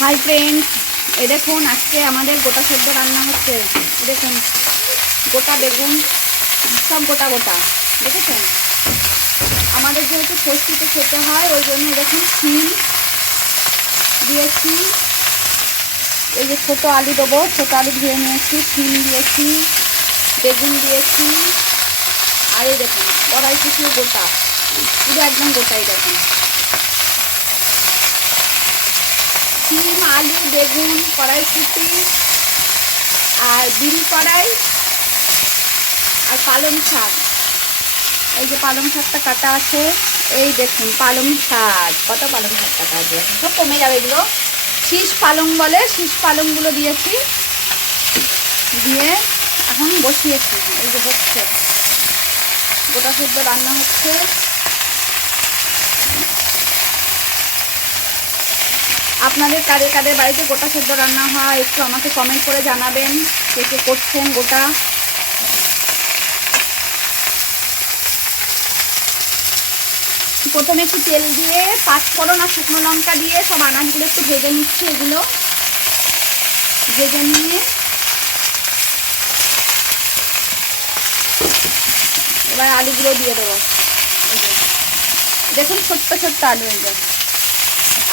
Hi friends, এ দেখুন আজকে আমাদের গোটা সেদ্ধ রান্না হচ্ছে। দেখুন গোটা বেগুন সব গোটা গোটা দেখেছেন। আমাদের যেহেতু ষষ্ঠীতে খেতে হয় ওই জন্য দেখুন শিম দিয়েছি, এই যে ছোটো আলু দেবো, ছোটো আলু ধুয়ে নিয়েছি, শিম দিয়েছি, বেগুন দিয়েছি, আর এই দেখুন কড়াইশুঁটি গোটা, পুরো একদম গোটাই দেখুন। শিম, আলু, বেগুন, কড়াইশুঁটি আর বিরি কড়াই আর পালং শাক। এই যে পালং শাকটা কাটা আছে, এই দেখুন পালং শাক, কত পালং শাক কাটা আছে, এখন সব কমে যাবে এগুলো। শীষ পালং বলে, শীষ পালংগুলো দিয়েছি, দিয়ে এখন বসিয়েছি। এই যে হচ্ছে গোটা সেদ্ধ রান্না হচ্ছে। আপনাদের কাদের কাদের বাড়িতে গোটা সেদ্ধ রান্না হয় একটু আমাকে কমেন্ট করে জানাবেন, কে কে করছেন গোটা। প্রথমে একটু তেল দিয়ে পাঁচফোড়ন আর শুকনো লঙ্কা দিয়ে সব আনাজগুলো একটু ভেজে নিচ্ছি। এগুলো ভেজে নিয়ে এবার আলুগুলো দিয়ে দেবো। দেখুন ছোট্ট ছোট্ট আলু, এই যে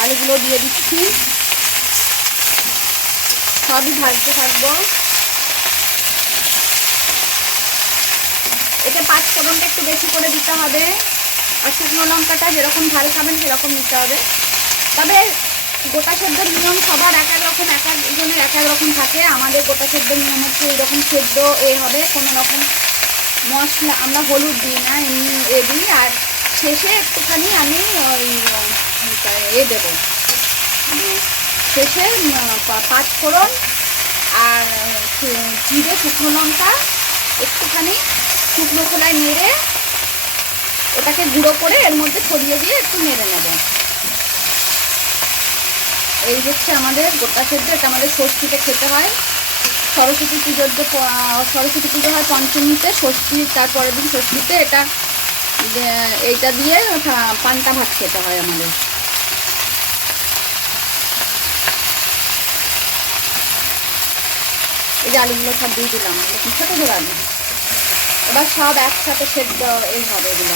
আলুগুলো দিয়ে দিচ্ছি, সবই ভাজতে থাকবো। এতে পাঁচফোড়নটা একটু বেশি করে দিতে হবে, আর শুকনো লঙ্কাটা যেরকম ঝাল খাবেন সেরকম নিতে হবে। তবে গোটা সেদ্ধর নিয়ম সবার এক এক রকম, এক একজনের এক এক রকম থাকে। আমাদের গোটা সেদ্ধর নিয়ম হচ্ছে এইরকম সেদ্ধ হবে, কোনো রকম মশলা আমরা হলুদ দিই না, এমনি দিই। আর শেষে একটুখানি আমি ওই দেবো, শেষে পাঁচফোড়ন আর জিরে, শুকনো লঙ্কা একটুখানি শুকনো খোলায় নেড়ে ওটাকে গুঁড়ো করে এর মধ্যে ছড়িয়ে দিয়ে একটু নেড়ে নেব। এই হচ্ছে আমাদের গোটা সেদ্ধ। এটা আমাদের ষষ্ঠীতে খেতে হয়। সরস্বতী পুজোর যে সরস্বতী পুজো হয় পঞ্চমীতে, ষষ্ঠী তারপরের দিন ষষ্ঠীতে এইটা দিয়ে পান্তা ভাত খেতে হয় আমাদের। এই যে আলুগুলো সব দিয়ে দিলাম, ছোটো ছোটো আলু। এবার সব একসাথে সেদ্ধ এই হবে। এগুলো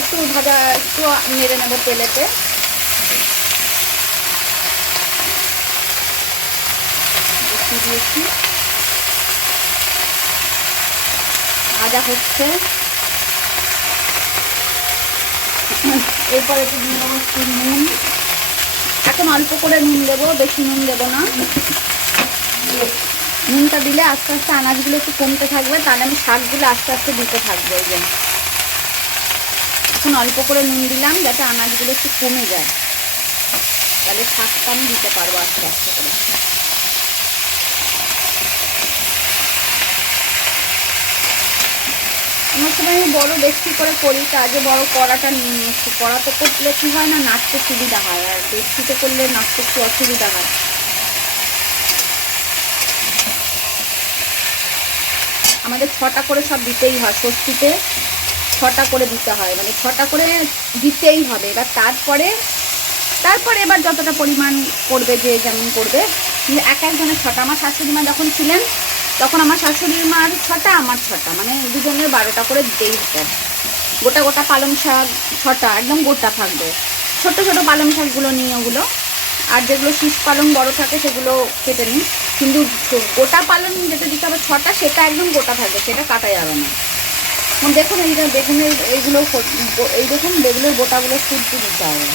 একটু ভাজা, একটু নেড়ে নেবো তেলেতে। দিয়েছি, ভাজা হচ্ছে। এরপর একটু দিয়ে দেবো একটু নুন, এখন অল্প করে নুন দেবো, বেশি নুন দেবো না। নুনটা দিলে আস্তে আস্তে আনাজগুলো একটু কমতে থাকবে, তাহলে আমি শাকগুলো আস্তে আস্তে দিতে থাকবো। এই যে এখন অল্প করে নুন দিলাম যাতে আনাজগুলো একটু কমে যায়, তাহলে শাকটা আমি দিতে পারবো আস্তে আস্তে করে। আমার সময় আমি বড়ো ডেকচি করে করি, তার আগে বড়ো কড়াটা নিয়ে নিচ্ছি। কড়াতে করলে কী হয় না, নাড়তে সুবিধা হয়, আর ডেকচিতে করলে নাড়তে একটু অসুবিধা হয়। আমাদের 6টা করে সব দিতেই হয় ষষ্ঠীতে, 6টা করে দিতে হয়, মানে 6টা করে দিতেই হবে। এবার তারপরে এবার যতটা পরিমাণ করবে, যে যেমন করবে, কিন্তু এক একজনের 6টা। আমার শাশুড়ি মা যখন ছিলেন তখন আমার শাশুড়ি মার 6টা, আমার 6টা, মানে দুজনের 12টা করে দিতেই হতো। গোটা গোটা পালং শাক 6টা একদম গোটা থাকবে, ছোট ছোট পালং শাকগুলো নিয়ে ওগুলো, আর যেগুলো শীষ পালং বড় থাকে সেগুলো কেটে নিই। কিন্তু গোটা পালং যেটা দিতে হবে 6টা, সেটা একদম গোটা থাকবে, সেটা কাটা যাবে না। দেখুন এইটা বেগুনের এইগুলো, এই দেখুন বেগুনের গোটাগুলো শুদ্ধ দিতে হবে,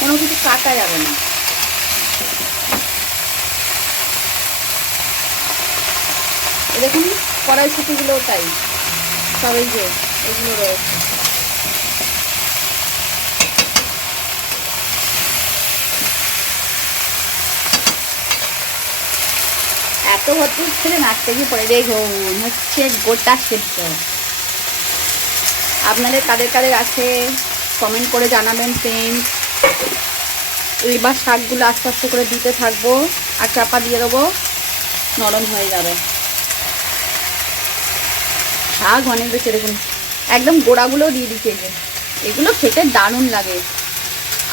কোনো কিছু কাটা যাবে না। দেখুন কড়াইশুঁটিগুলোও তাই, সব এই যে এগুলো রয়েছে। এত ভর্তি ছেলে নাচতে গিয়ে পড়ে। দেখুন হচ্ছে গোটা সেদ্ধ। আপনাদের কাদের কাদের আছে কমেন্ট করে জানাবেন ফ্রেন্ডস। এবার শাকগুলো আস্তে আস্তে করে দিতে থাকবো, আর চাপা দিয়ে দেবো, নরম হয়ে যাবে। শাক অনেক বেশি, দেখুন একদম গোড়াগুলোও দিয়ে দিচ্ছে। যে এগুলো খেতে দারুণ লাগে।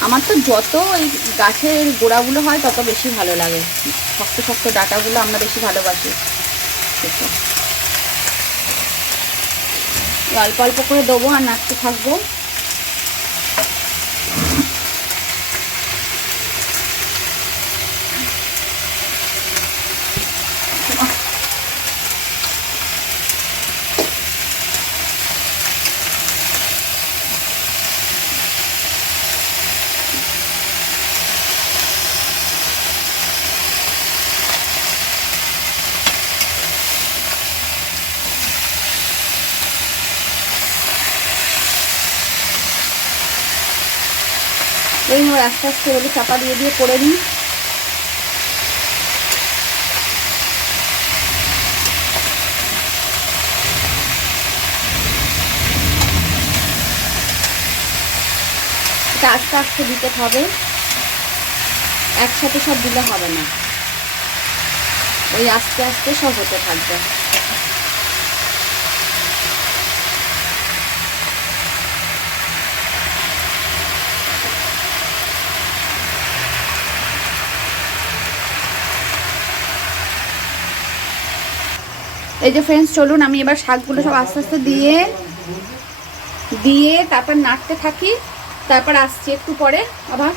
আমার তো যত এই গাছের গোড়াগুলো হয় তত বেশি ভালো লাগে, শক্ত শক্ত ডাঁটাগুলো আমরা বেশি ভালোবাসি খেতে। অল্প অল্প করে দেবো আর নাড়তে থাকবো। এই আস্তে আস্তে বলে চাপা দিয়ে দিয়ে করে নিই। এটা আস্তে আস্তে দিতে হবে, একসাথে সব দিলে হবে না, ওই আস্তে আস্তে সব হতে থাকবে। এই যে ফ্রেন্ডস, চলুন আমি এবার শাকগুলো সব আস্তে আস্তে দিয়ে দিয়ে তারপর নাড়তে থাকি, তারপর আসছি একটু পরে আবার।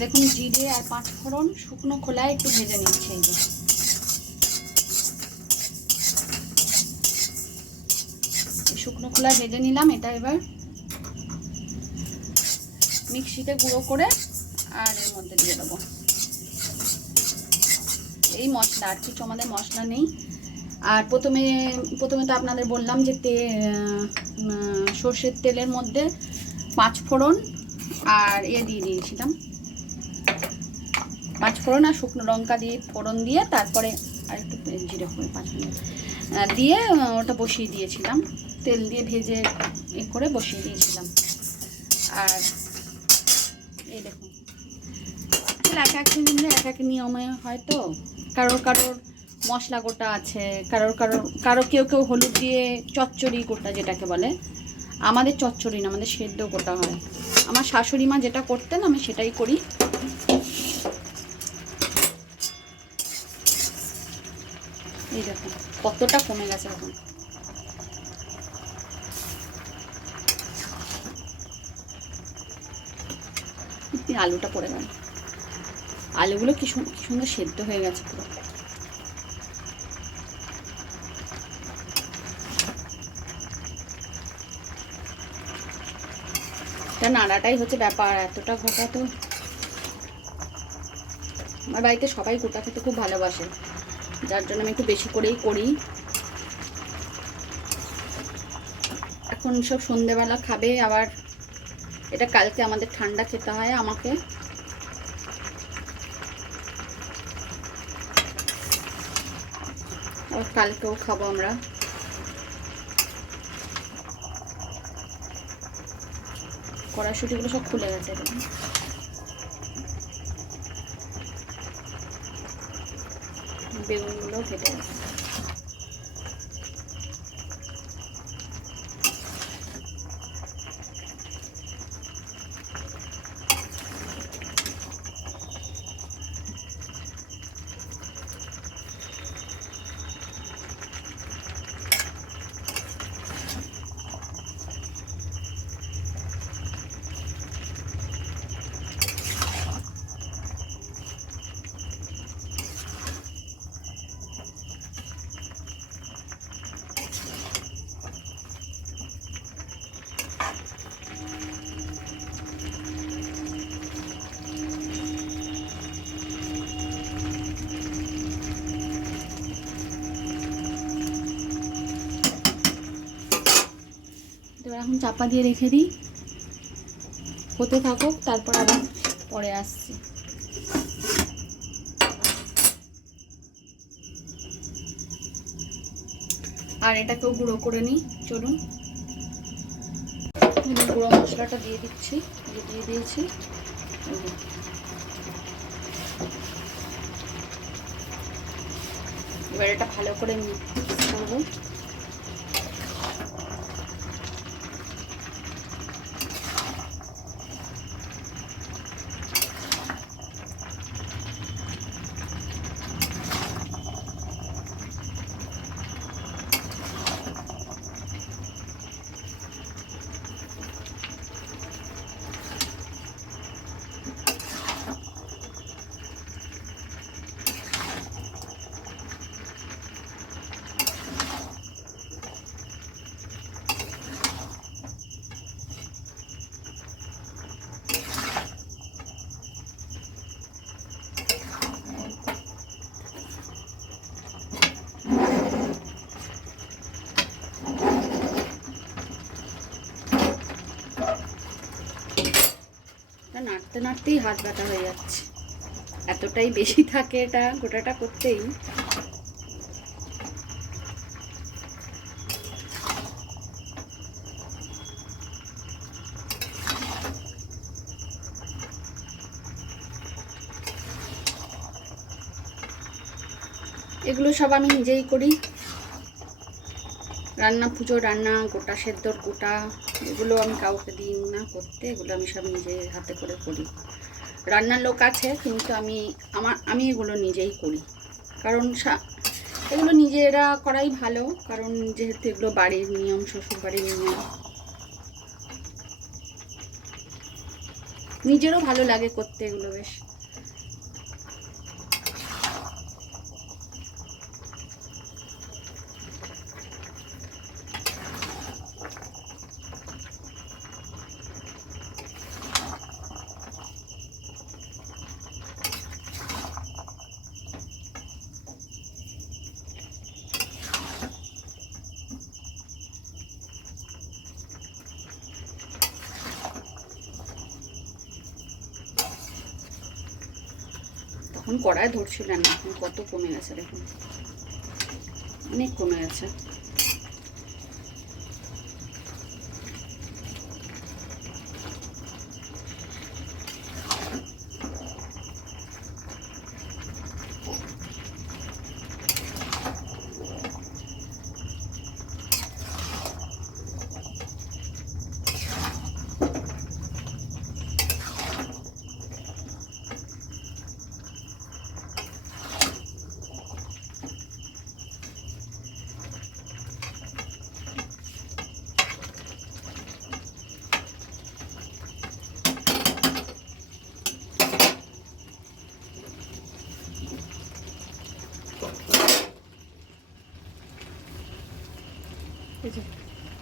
দেখুন জিরে আর 5 ফোড়ন শুকনো খোলায় একটু ভেজে নিচ্ছি। এই যে শুকনো খোলায় ভেজে নিলাম, এটা এবার মিক্সিতে গুঁড়ো করে আর এর মধ্যে দিয়ে দেবো এই মশলা। আর কিছু আমাদের মশলা নেই। আর প্রথমে তো আপনাদের বললাম যে সর্ষের তেলের মধ্যে 5 ফোড়ন আর দিয়ে দিয়েছিলাম, 5 ফোড়ন আর শুকনো লঙ্কা দিয়ে ফোড়ন দিয়ে তারপরে আর একটু জিরে করে 5 মিনিট দিয়ে ওটা বসিয়ে দিয়েছিলাম, তেল দিয়ে ভেজে করে বসিয়ে দিয়েছিলাম। আর এই দেখুন এক এক নিয়মে হয়তো কারোর মশলা গোটা আছে, কারো কেউ হলুদ দিয়ে চচ্চড়ি গোটা যেটাকে বলে, আমাদের চচ্চড়ি না, আমাদের সেদ্ধ গোটা হয়। আমার শাশুড়ি মা যেটা করতেন আমি সেটাই করি। এই দেখুন কতটা কমে গেছে এখন। আলুটা পড়ে গেল, আলুগুলো কি সুন্দর সেদ্ধ হয়ে গেছে পুরো। এটা নাড়াটাই হচ্ছে ব্যাপার, এতটা গোটা তো আমার বাড়িতে সবাই গোটা খেতে খুব ভালোবাসে, যার জন্য আমি একটু বেশি করেই করি। এখন সব সন্ধেবেলা খাবে, আবার এটা কালকে আমাদের ঠান্ডা খেতে হয় আমাকে। আর কালকেও খাবো আমরা। কড়াইশুঁটিগুলো সব খুলে গেছে, বেগুনগুলো ফেটে গেছে। এখন চাপা দিয়ে রেখে দিই, হতে থাকুক, তারপর আবার পরে আসছি। আর এটাকেও গুঁড়ো করে নিই, চলুন। গুঁড়ো মশলাটা দিয়ে দিচ্ছি, দিয়ে দিয়েছি। এবার এটা ভালো করে মিক্স করবো। নাড়তে নাড়তেই হাত ব্যথা হয়ে যাচ্ছে, এতটাই বেশি থাকে এটা গোটাটা করতেই। এগুলো সব আমি নিজেই করি, রান্না, পুজো রান্না, গোটা সেদ্ধর গোটা, এগুলো আমি কাউকে দিই না করতে, এগুলো আমি সব নিজে হাতে করে করি। রান্নার লোক আছে কিন্তু আমি এগুলো নিজেই করি, কারণ এগুলো নিজেরা করাই ভালো, কারণ যেহেতু এগুলো বাড়ির নিয়ম, শ্বশুর বাড়ির নিয়ম, নিজেরও ভালো লাগে করতে এগুলো বেশ। তখন কড়ায় ধরছিলেন না, এখন কত কমে গেছে দেখুন, অনেক কমে গেছে।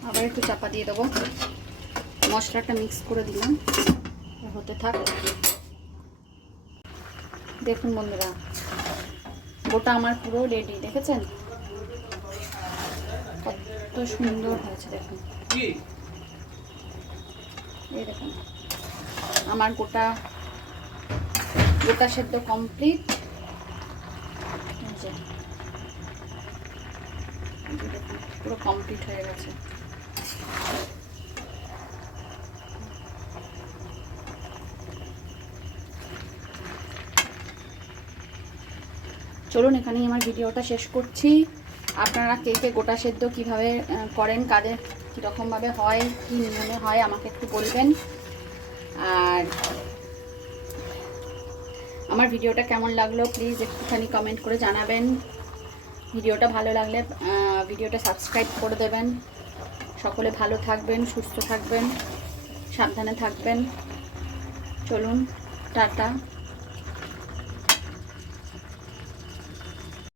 আবার একটু চাপা দিয়ে দেবো, মশলাটা মিক্স করে দিলাম, হতে থাক। দেখুন বন্ধুরা, গোটা আমার পুরো রেডি, দেখেছেন কত সুন্দর হয়েছে, দেখুন এই দেখুন আমার গোটা সেদ্ধ কমপ্লিট। পুরো কমপ্লিট হয়ে গেছে। চলুন এখানেই আমার ভিডিওটা শেষ করছি। আপনারা কে কে গোটা সেদ্ধ কীভাবে করেন, কাদের কীরকমভাবে হয়, কী নিয়মে হয় আমাকে একটু বলবেন। আর আমার ভিডিওটা কেমন লাগলো প্লিজ একটুখানি কমেন্ট করে জানাবেন। ভিডিওটা ভালো লাগলে ভিডিওটা সাবস্ক্রাইব করে দেবেন। সকলে ভালো থাকবেন, সুস্থ থাকবেন, সাবধানে থাকবেন। চলুন টাটা।